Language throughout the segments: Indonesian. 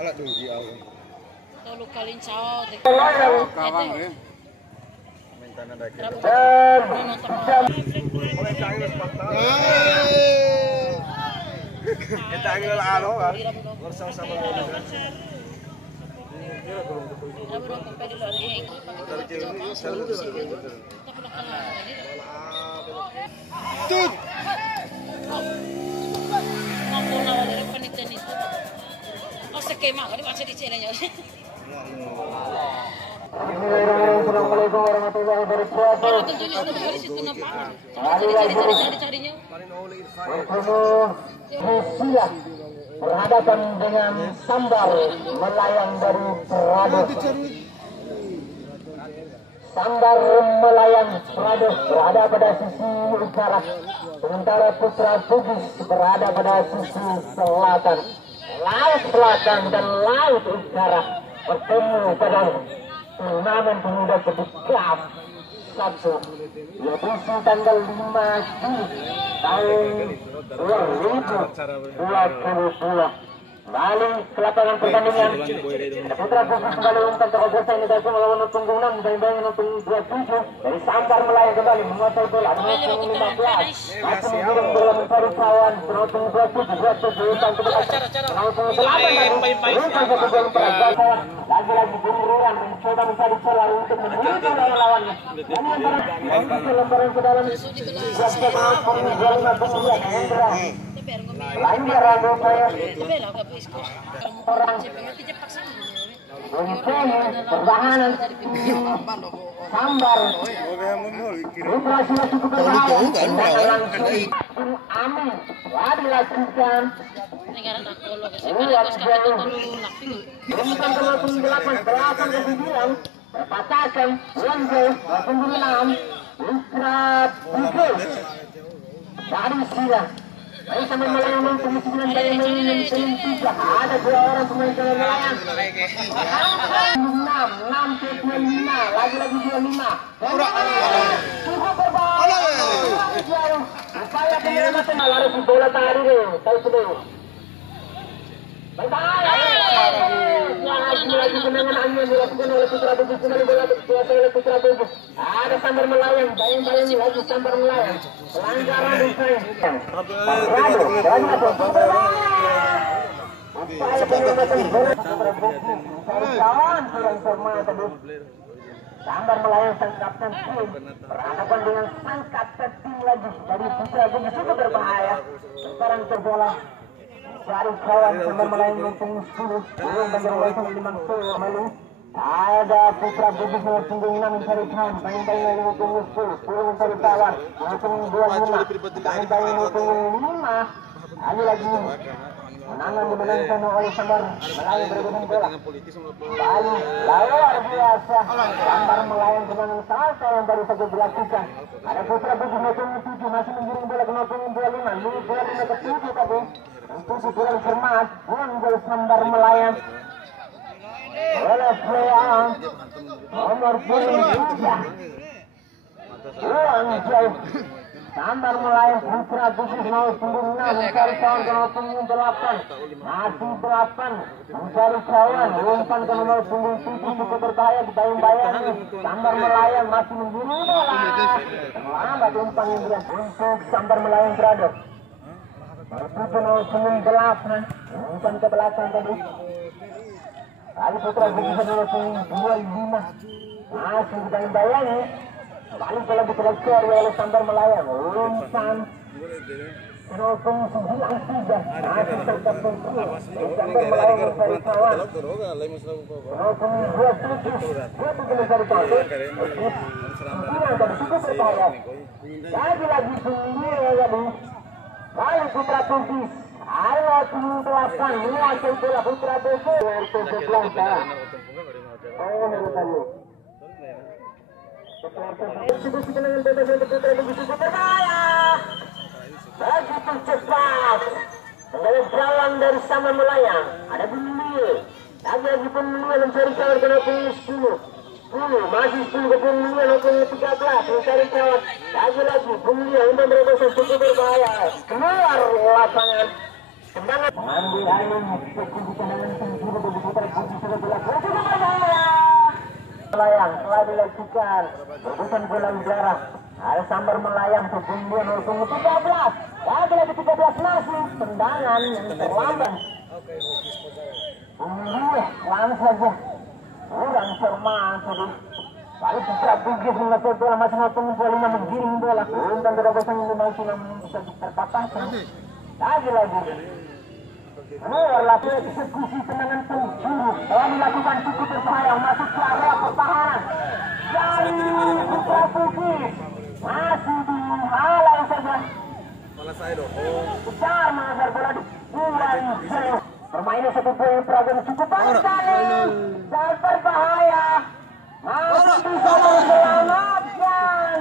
Alat duri awal. Tolu kalin sao. Kawang rin. Minta na kita angin ano kan? Bersama-sama Tut. Oh, se quema, ahora va a ser diseño. Assalamualaikum warahmatullahi wabarakatuh. Siap berhadapan dengan Sambar melayang dari Prado. Sambar melayang Prado berada pada sisi utara, sementara Putra Bugis berada pada sisi selatan. Laut selatan dan laut utara bertemu pada turnamen pemuda kedekap 1 yaitu tanggal 5 Juli tahun 2022. Kembali ke lapangan pertandingan. Putra Bugis kembali umpan terobos ini dari melawan punggung 6 dan bayangin punggung 27 dari Sambar melayang kembali menguasai bola punggung 15 masih menggiring bola mencari kawan punggung 27 umpan ke belakang punggung 8 umpan ke punggung 4 lagi-lagi buruan mencoba mencari celah untuk membunuh lawannya. Ini antara lembaran ke dalam siap-siap punggung 25 punggung 2 Lanjar saya orang untuk pertahanan Sambar Putra sudah cukup berbahaya Amin dilakukan umpan ke 8 belakang ke 9 berpatahkan Lenzo 86 Putra Bugis dari sini. Baik sama melayang pemain 9 dari main 3 ada 2 orang pemain melayang 6 ke 25 lagi-lagi 25 cukup berbahaya upaya penyelamatan lari si bola tadi deh tahu sudah berbahaya lagi tendangan angin dilakukan oleh Putra Bugis kembali bola dikuasai oleh Putra Bugis ada Sambar melayang bayang-bayang lagi Sambar melayang pelanggaran usai upaya penyelamatan bola Putra Bugis kawan kurang formal tadi Sambar melayang sang kapten tim berhadapan dengan sang kapten tim lagi dari Putra Bugis cukup berbahaya sekarang terbola dari kawan Sambar melayang punggung 10 belum bagaimana 5 malu ada Putra Bugis nomor punggung 6 mencari kawan bayang-bayang nomor punggung 10 mencari kawan nomor punggung 25 bayang-bayang nomor punggung 5 ada lagi menangan dimenangkan oleh Sambar melayang berbeda bola Bali luar biasa Sambar melayang kemenangan salsa yang baru saja dilakukan ada Putra Bugis nomor punggung 7 masih menggiring bola ke nomor punggung 25 ke 7 tadi untuk kurang cermat unggul Sambar melayang oleh player nomor punggung 3 uang jauh Sambar melayang Putra Bugis nomor punggung 6 mencari kawan ke nomor punggung 8 masih 8 mencari kawan umpan ke nomor punggung 7 cukup berbahaya dibayang-bayang Sambar melayang masih menggiring bola terlambat umpan yang berat untuk Sambar melayang berada bertujuh nomor punggung 8 umpan ke belakang tadi kali Putra Bugis nomor punggung 25 masih dibayang-bayang balik bola dikeluarkan oleh Sambar melayang umpan nomor punggung 93 masih terkepung Sambar melayang mencari kawan nomor punggung 27 mencari kawan tadi cukup berbahaya lagi-lagi sendiri tadi kali Putra Bugis ayo punggung 8 menguasai bola Putra Bugis eksekusi tendangan bebas untuk Putra Bugis cukup berbahaya begitu cepat mengambil jalan dari Sambal Melayang. Ada Bumil, lagi-lagi Bumil mencari kawan kena punggung 10, masih 10 ke Bumil punggung 13 mencari kawan. Lagi-lagi Bumil untuk merebaskan cukup berbahaya, keluar lapangan. Tendangan mengambil angin, cukup tendangan penjuru begitu terpuji sudah dilakukan cukup berbahaya. Melayang telah dilakukan rebusan bola udara. Ada Sambar Melayang Bumil 0-13. Lagi-lagi 13 masih tendangan yang terlambat. Bumil langsung saja kurang cermat tadi. Lalu Putra Bugis mengejar bola masih 0-5 menggiring bola. Untung terobosan yang masih bisa terpatahkan. Lagi-lagi keluar lapangan eksekusi tendangan penjuru telah dilakukan cukup berbahaya masuk ke area pertahanan dari Putra Bugis masih dihalang saja. Besar mengejar bola di bulan jauh. Permainan satu poin Pragen cukup baik sekali dan berbahaya masih bisa menyelamatkan.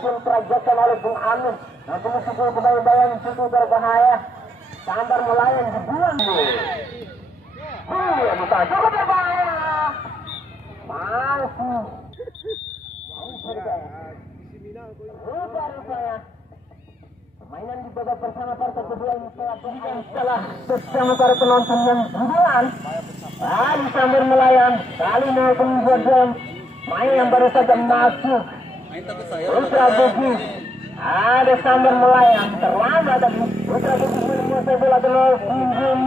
Diterajatkan oleh Bung Amin. Nanti meskipun kebayang-bayang cukup berbahaya. Sambar Melayang dibuang. Bukan cukup berbahaya. Masih. Rupanya permainan di babak bersama partai kedua ini telah berikan setelah bersama para penonton yang buruan. Lalu Sambar Melayang kali maupun buat main yang baru saja masuk. Putra Bugis ada Sambar Melayang terlambat tadi. Putra Bugis menguasai bola dengan punggung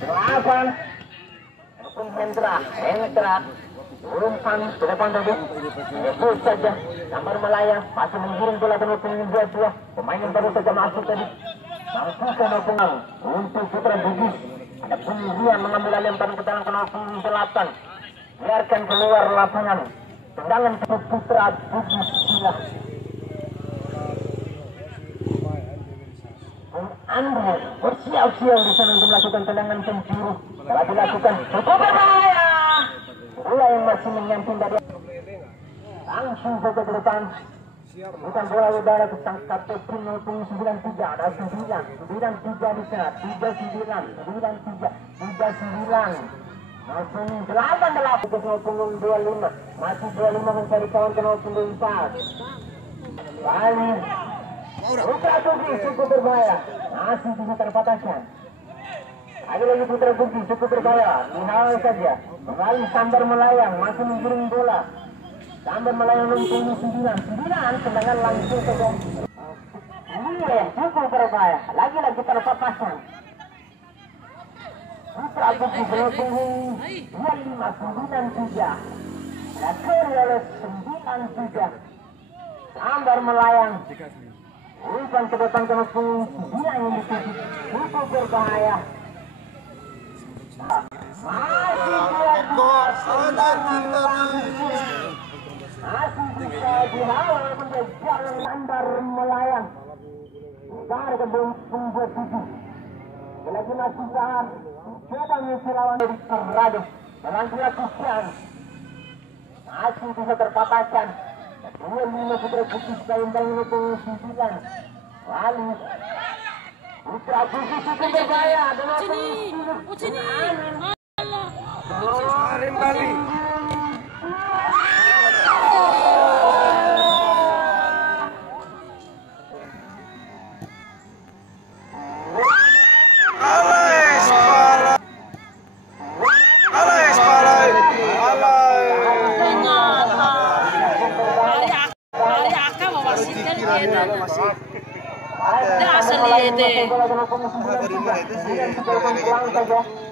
8. Ataupun Hendra umpan ke depan tadi. Sebut saja Sambar Melayang masih menggiring bola dengan punggung 22. Pemain yang baru saja masuk tadi langsungkan opengan untuk Putra Bugis. Ada Punggian mengambil lemparan ke dalam kanal punggung 8. Biarkan keluar lapangan. Tendangan Putra Bugis silah. Andre bersiap-siap di sana untuk melakukan tendangan penjuru. Telah dilakukan cukup berbahaya. Bola yang masih menyamping dari langsung saja ke depan. Bukan bola udara tertangkap tim 0.93. Ada 9-3 di sana. 3-9 langsung 8-8 ke 0.25. Masih 25 mencari kawan ke 0.4. Balik Putra Bugis cukup berbahaya, masih bisa terpatahkan. Lagi-lagi Putra Bugis cukup berbahaya, dihal saja. Kembali Sambar Melayang masih menggiring bola. Sambar Melayang 9, tendangan langsung saja. Ini cukup berbahaya, lagi-lagi terpatahkan. Putra Bugis berpunggung 25-9-3. Diakhiri oleh 9-3. Sambar Melayang umpan ke depan ke punggung 9 yang dituju cukup berbahaya. Masih bisa dihalang oleh jalan Sambar Melayang. Utara ke punggung 27. Lagi masih tahan. Coba mengisi lawan dari Terrado. Berangkila Kusian. Masih bisa terpatahkan. 25 Putra Bugis bayang-bayang itu 9. Lalu Putra Bugis itu berbahaya dengan Bali.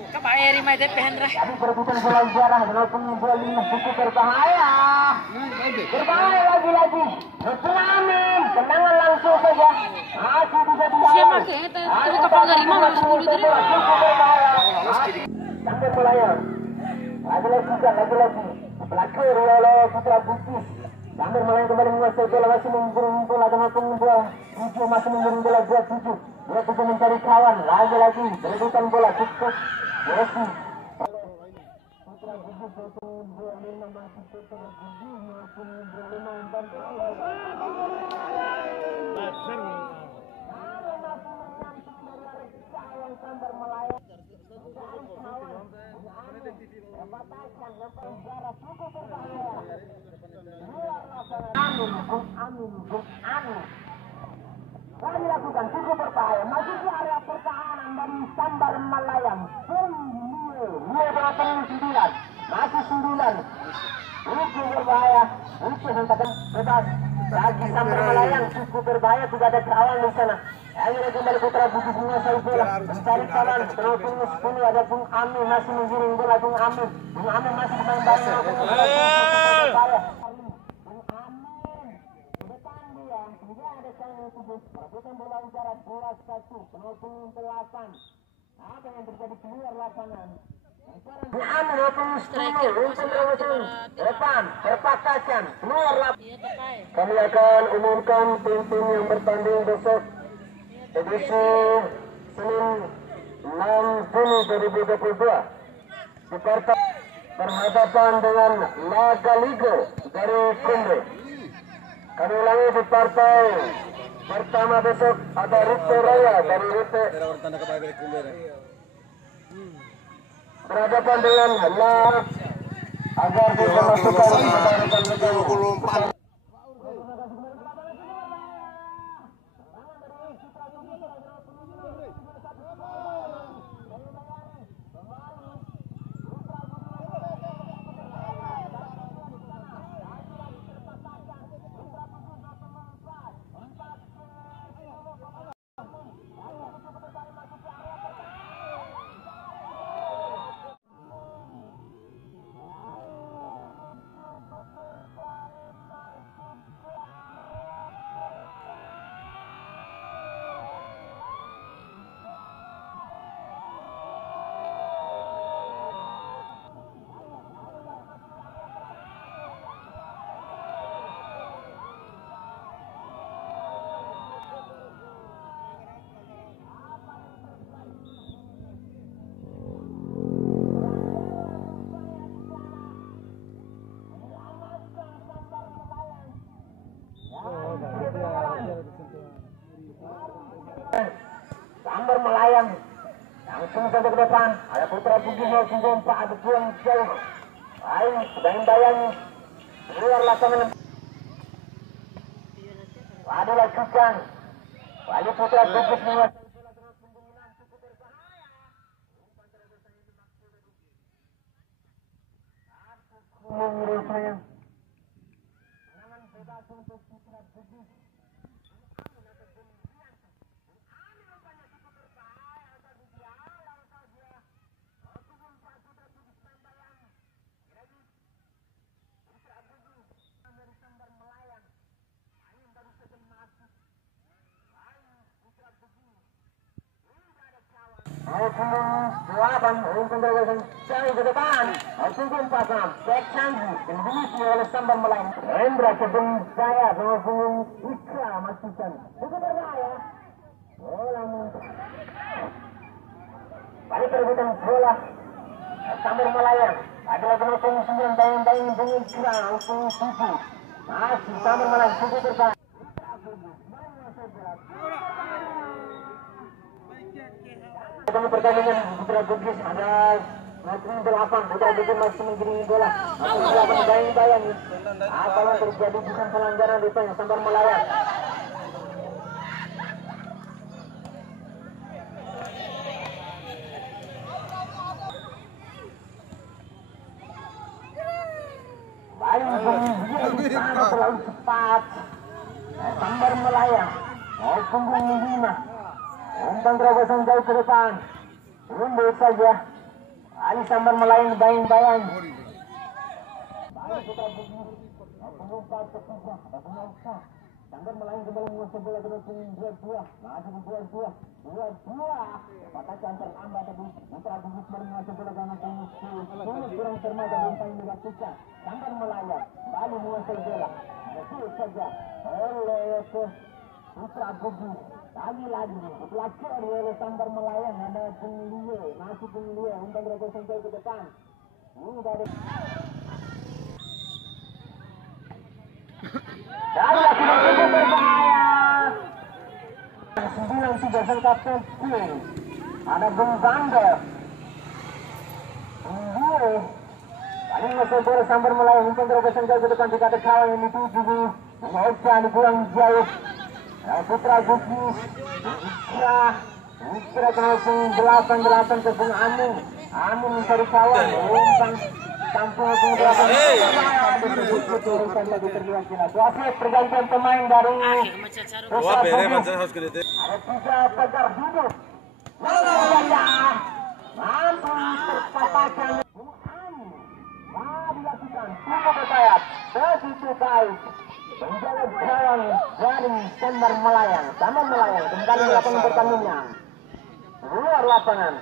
Kabaeri mai de Hendra. Perebutan bola jarah walaupun bola 5 cukup berbahaya. Berbahaya lagi-lagi. Tsunami, tendangan langsung saja. Masih bisa dihalang. Siapa ke itu kapal dari mana 10 itu? Sampai Melayang. Lagi-lagi. Pelakir oleh Putra Bugis. Sampai Melayang kembali menguasai bola, masih menggiring bola dengan punggung 7, masih menggiring bola 27. Dia bisa mencari kawan. Lagi-lagi perebutan bola cukup. Messi. Putra Bugis maupun 25 masih tetap Bugis maupun 25 umpan. yang Sambar Melayang. Perbatasan lepas jarak cukup berbahaya. Luar lapangan Amin. Telah dilakukan cukup berbahaya. Masuk ke area pertahanan dari Sambar Melayang. 9. Masih 9. Cukup berbahaya. Cukup hentakan bebas. Lagi Sambar Melayang cukup berbahaya. Sudah ada kawan di sana. Akhirnya kembali Putra Bukit menguasai bola. Mencari kawan. Penopeng 10 ada Bung Amin masih menggiring bola. Bung Amin masih bermain banyak. Bung Amin. Depan dia. Sudah ada yang tujuh. Perebutan bola utara 12-1. Penopeng 8. Apa yang terjadi keluar lapangan? Bung Amin penopeng 10. Untuk terusin. Depan. Perpakasan. Keluar lapangan. Kami akan umumkan tim-tim yang bertanding besok. Edisi Senin 6 Juni 2022 Jakarta berhadapan dengan Naga Liga dari Kumbe. Kami ulangi di partai pertama besok ada Rute Raya dari Rute berhadapan dengan Lag agar bisa masukkan rekan-rekan. Sambar Melayang langsung saja ke depan. Ada Putra Bugis 04 ada buang jauh. Baik, bayang-bayang keluar lapangan. Ada lakukan. Wali Putra Bugis menguasai bola dengan pembunuhan cukup berbahaya. Menurut saya tendangan bebas untuk Putra Bugis. Delapan untuk tergolong jauh ke depan. Punggung pasang back Sanji yang dimiliki oleh Sambar Melayang. Hendra Kebun Jaya dengan punggung Ikra masukkan. Cukup berbahaya. Bola muncul. Balik perebutan bola. Sambar Melayang adalah dengan punggung 9 bayang-bayang punggung Ikra punggung 7. Masih Sambar Melayang cukup berbahaya. Dalam pertandingan Putra Bugis ada 8 Putra Bugis masih menggiringi bola. Masih bayang-bayang. Apa yang terjadi bukan pelanggaran rupanya Sambar Melayang. Bayang sangat terlalu cepat. Sambar Melayang. Punggung 5. Umpan terobosan jauh ke depan. Mundur saja. Ali Sambar Melayang bayang-bayang. Pengumpat ketiga. Sambar Melayang kembali menguasai bola dengan punggung 22. Masih di 22. 22. Patakan terlambat tadi. Putra Bugis baru menguasai bola dengan punggung 10. Kurang cermat dan umpan yang dilakukan. Sambar Melayang baru menguasai bola. Betul saja. Oleh Putra Bugis. Lagi-lagi pelakor oleh Sambar Melayang ada Punglie, masih Punglie umpan terobosan jauh ke depan. Ini dari sudah cukup berbahaya. 9-3 sang kapten Ada Bung Banda. Paling masuk bola sambar Melayu untuk terkesan ke depan jika ada kawan yang dituju Ocha dikurang jauh. Putra Guki Putra langsung 8-8 ke Bung Amin. Amin mencari kawan umpan tampung ke 8. Pergantian pemain dari Wah, bere macam harus gede. ada 3 pagar hidup. Mampu terpapaskan dilakukan tunggu ke sayap begitu baik menjaga gawang dari Sambal Melayang kembali melakukan pertandingan luar lapangan.